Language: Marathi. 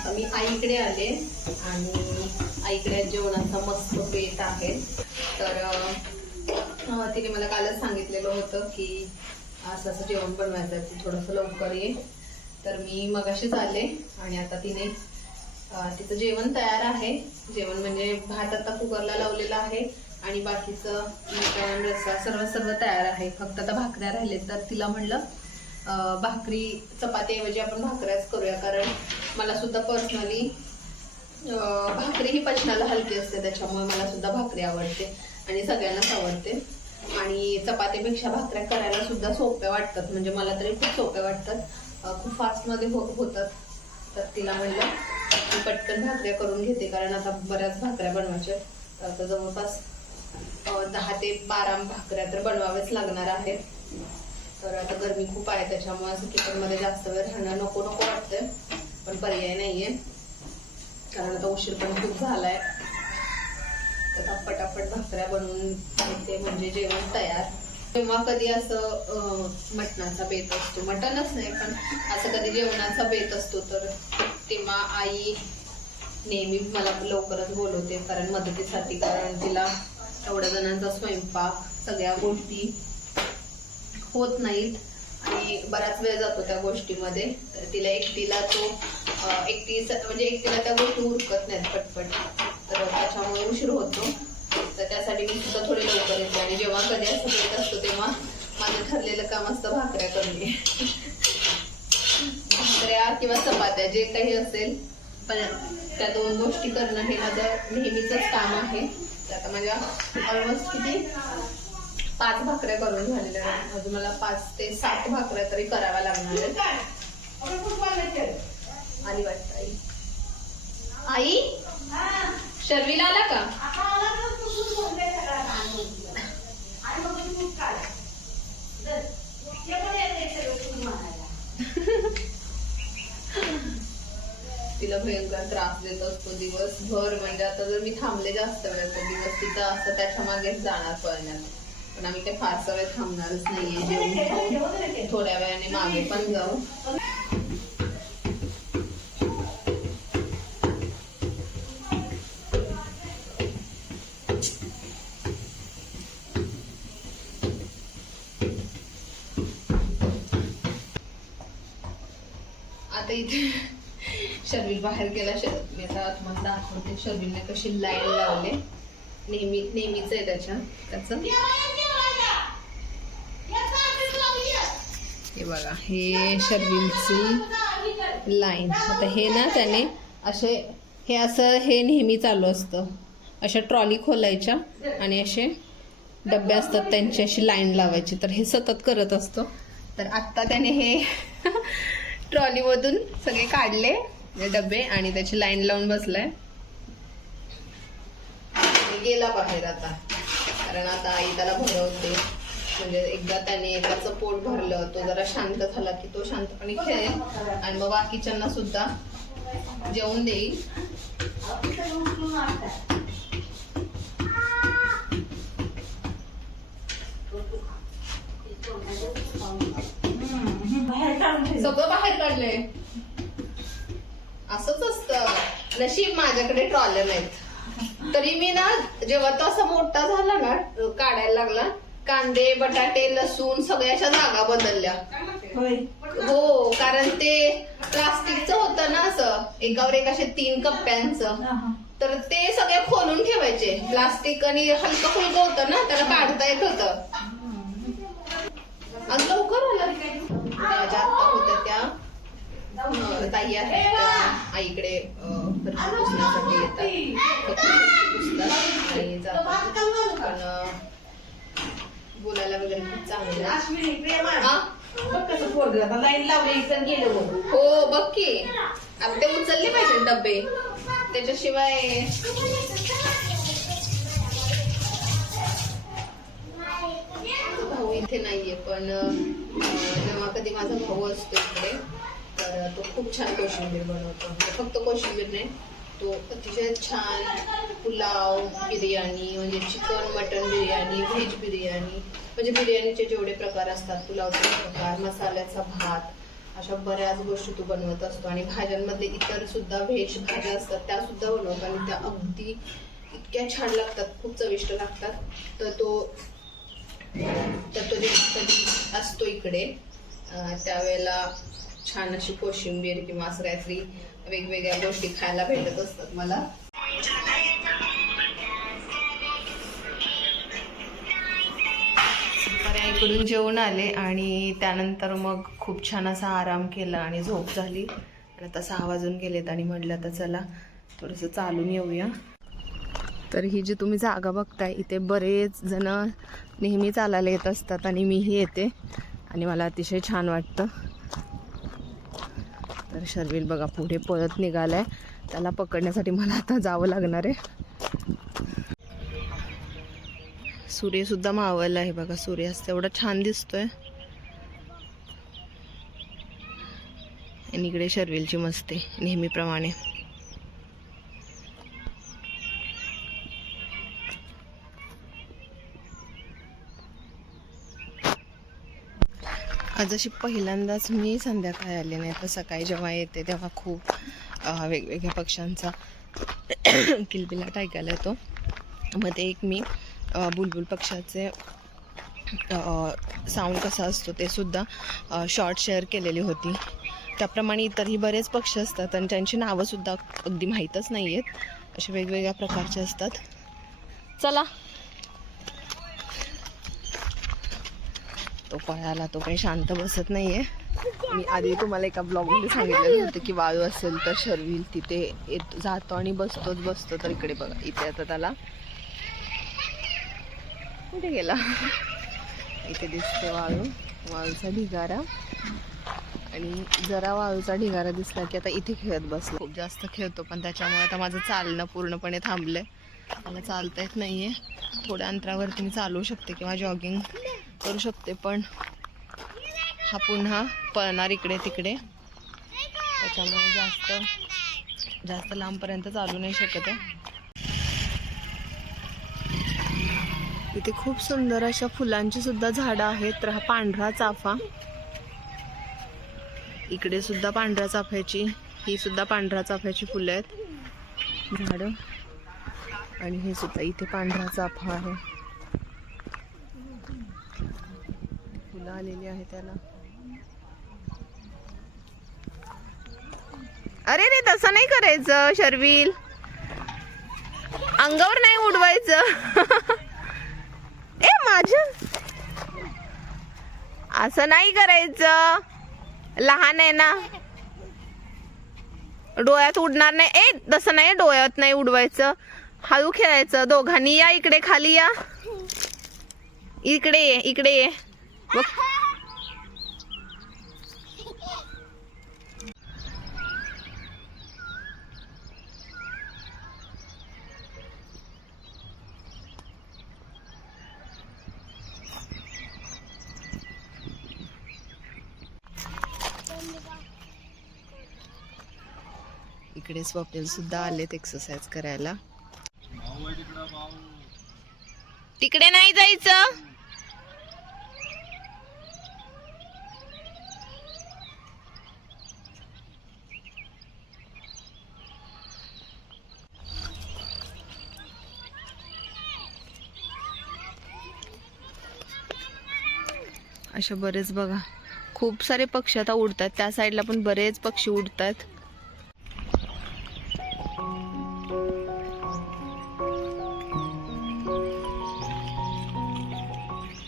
आता मी आईकडे आले आणि आईकडे जेवणाचा मस्त पेट आहे. तर तिने मला कालच सांगितलेलं होतं की असं असं जेवण बनवायचं थोडंसं लवकर ये. तर मी मगाशीच आले आणि आता तिने तिचं जेवण तयार आहे. जेवण म्हणजे भात आता कुकरला लावलेला आहे आणि बाकीचं मटण रस्सा सर्व सर्व तयार आहे. फक्त आता भाकऱ्या राहिले तर तिला म्हणलं भाकरी चपातीऐवजी आपण भाकऱ्याच करूया. कारण मला सुद्धा पर्सनली भाकरी ही पचनाला हलकी असते त्याच्यामुळे मला सुद्धा भाकरी आवडते आणि सगळ्यांनाच आवडते. आणि चपातीपेक्षा भाकऱ्या करायला सुद्धा सोप्या वाटतात. म्हणजे मला तरी खूप सोप्या वाटतात. खूप फास्टमध्ये हो होतात. तर तिला म्हणलं मी पटकन भाकऱ्या करून घेते कारण आता बऱ्याच भाकऱ्या बनवायच्या आहेत. तर आता जवळपास दहा ते बारा भाकऱ्या तर बनवाव्याच लागणार आहेत. तर आता गर्मी खूप आहे त्याच्यामुळे असं किचनमध्ये जास्त वेळ राहणं नको नको वाटतंय. पण पर्याय नाहीये. कारण आता उशीर पण खूप झालाय. तर पटापट भाकऱ्या बनवून ते म्हणजे जेवण तयार. तेव्हा कधी असं मटणाचा बेत असतो. मटणच नाही पण असं कधी जेवणाचा बेत असतो तर तेव्हा आई नेहमी मला लवकरच बोलवते कारण मदतीसाठी कारण तिला एवढ्या जणांचा स्वयंपाक सगळ्या गोष्टी होत नाहीत आणि बराच वेळ जातो त्या गोष्टीमध्ये. तर तिला एकटीला तो एकटी म्हणजे एकटीला त्या गोष्टी उरकत नाहीत पटपट. तर त्याच्यामुळे उशीर होतो. तर त्यासाठी मी सुद्धा थोडे लवकर येते आणि जेव्हा कधी असं येत असतो तेव्हा माझं ठरलेलं काम असतं भाकऱ्या करणे. भाकऱ्या किंवा चपात्या जे काही असेल. पण त्या दोन गोष्टी करणं हे माझं नेहमीच काम आहे. तर आता माझ्या ऑलमोस्ट किती? पाच भाकऱ्या करून झालेल्या आहेत. अजून मला पाच ते सात भाकऱ्या तरी कराव्या लागणार आहेत. आली वाटत आई? आई शर्विला आला का? तिला भयंकर त्रास देत असतो दिवसभर. म्हणजे आता जर मी थांबले जास्त वेळ तर दिवस तिचा असं त्याच्या मागेच जाणार पळण्यात. पण आम्ही काही फारसा वेळ थांबणारच नाहीये. थोड्या वेळाने मागे पण जाऊ. आता इथे शर्मिल बाहेर गेला. शर- मी आता तुम्हाला दाखवते. शर्मिलने कशी लाईन लावले. नेहमी नेहमीच आहे त्याच्या. त्याचं. हे बघा हे शर्विलची लाईन आता हे ना त्याने असे हे असं हे नेहमी चालू असतं. अशा ट्रॉली खोलायच्या आणि असे डबे असतात त्यांची अशी लाईन लावायची. तर हे सतत करत असतो. तर आत्ता त्याने हे ट्रॉलीमधून सगळे काढले हे डबे आणि त्याची लाईन लावून बसलाय. आणि गेला बाहेर आता. कारण आता आई त्याला भरवते. म्हणजे एकदा त्याने त्याचं पोट भरलं तो जरा शांत झाला की तो शांतपणे खेळेल. आणि मग बाकीच्यांना सुद्धा जेवून देईल. सगळं बाहेर काढलंय. असंच असतं. नशीब माझ्याकडे ट्रॉलर नाहीत. तरी मी ना जेव्हा तो असा मोठा झाला ना काढायला लागला कांदे बटाटे लसूण सगळ्याच्या जागा बदलल्या. हो कारण ते प्लास्टिकचं होतं ना असं. एकावर एक असे तीन कप्प्यांचं. तर ते सगळे खोलून ठेवायचे. प्लास्टिक आणि हलकं फुलकं होतं ना त्याला काढता येत होतं. आज लवकर आला. माझ्या आत्ता होत्या त्या. ताई आहेत आईकडे पुसण्यासाठी येतात. आणि जातात. बोलायला वगैरे खूप चांगलं आहे. हा? लाईन लावली इकडे गेलं बघ. हो बघ की आता ते उचलले पाहिजे डबे त्याच्याशिवाय भाऊ इथे नाहीये पण अं, जेव्हा कधी माझा भाऊ असतो इकडे तर तो खूप छान कोशिंबीर बनवतो फक्त कोशिंबीर नाही तो अतिशय छान पुलाव बिर्याणी म्हणजे chicken mutton biryani veg biryani. म्हणजे बिर्याणीचे जेवढे प्रकार असतात पुलावचे प्रकार मसाल्याचा भात अशा बऱ्याच गोष्टी तू बनवत असतो. आणि भाज्यांमध्ये इतर सुद्धा व्हेज भाज्या असतात त्या सुद्धा बनवतो. आणि त्या अगदी इतक्या छान लागतात खूप चविष्ट लागतात. तर तो तर तो जेव्हा कधी असतो इकडे त्यावेळेला छान अशी कोशिंबीर किंवा असं काहीतरी वेगवेगळ्या गोष्टी खायला भेटत असतात मला. इकडून जेवण आले आणि त्यानंतर मग खूप छान असा आराम केला आणि झोप झाली. आणि आता सहा वाजून गेलेत आणि म्हटलं आता चला थोडंसं चालून येऊया. तर ही जी तुम्ही जागा बघताय इथे बरेच जण नेहमी चालायला येत असतात आणि मीही येते. आणि मला अतिशय छान वाटतं. तर शर्विल बघा पुढे पळत निघालाय. त्याला पकडण्यासाठी मला आता जावं लागणार आहे. सूर्यसुद्धा मावळला आहे बघा. सूर्यास्त एवढा छान दिसतोय. आणि इकडे शर्विलची मस्ती नेहमीप्रमाणे. आज अशी पहिल्यांदाच मी संध्याकाळी आले नाही तर सकाळी जेव्हा येते तेव्हा खूप वेगवेगळ्या पक्ष्यांचा किलबिलाट ऐकायला येतो. मग ते एक मी बुलबुल पक्षाचे साऊंड कसा असतो ते सुद्धा शॉर्ट शेअर केलेली होती. त्याप्रमाणे इतरही बरेच पक्ष असतात आणि त्यांची नावंसुद्धा अगदी माहीतच नाही आहेत असे वेगवेगळ्या प्रकारचे असतात. चला. तो पळाला तो काही शांत बसत नाहीये. मी आधी तुम्हाला एका ब्लॉगमध्ये सांगितलेलं होतं की वाळू असेल तर शर्विल तिथे येत जातो आणि बसतोच बसतो तर इकडे बघा. इथे आता त्याला कुठे गेला? इथे दिसते वाळू. वाळूचा ढिगारा. आणि जरा वाळूचा ढिगारा दिसला की आता इथे खेळत बसला. खूप जास्त खेळतो पण त्याच्यामुळे आता माझं चालणं पूर्णपणे थांबलंय. मला चालता येत नाहीये. थोड्या अंतरावरती मी चालवू शकते किंवा जॉगिंग. करू शकते पण हा पुन्हा पळणार इकडे तिकडे. त्याच्यामुळे जास्त जास्त लांबपर्यंत चालू नाही शकत आहे. इथे खूप सुंदर अशा फुलांची सुद्धा झाडं आहेत तर हा पांढरा चाफा. इकडे सुद्धा पांढऱ्या चाफ्याची ही सुद्धा पांढऱ्या चाफ्याची फुलं आहेत. झाडं. आणि हे सुद्धा इथे पांढरा चाफा आहे. फुलं आलेली आहे त्याला. अरे रे तसं नाही करायचं शर्वील. अंगावर नाही उडवायचं. ए माझ असं नाही करायचं. लहान आहे ना. डोळ्यात उडणार नाही. ए तसं नाही डोळ्यात नाही उडवायचं. हळू खेळायचं. दोघांनी या इकडे खाली या. इकडे ये इकडे ये. बघ. इकडे स्वप्नील सुद्धा आलेत एक्सरसाइज करायला. तिकडे नाही जायचं. अशा बरेच बघा. खूप सारे पक्षी आता उडतात. त्या साईडला पण बरेच पक्षी उडतात.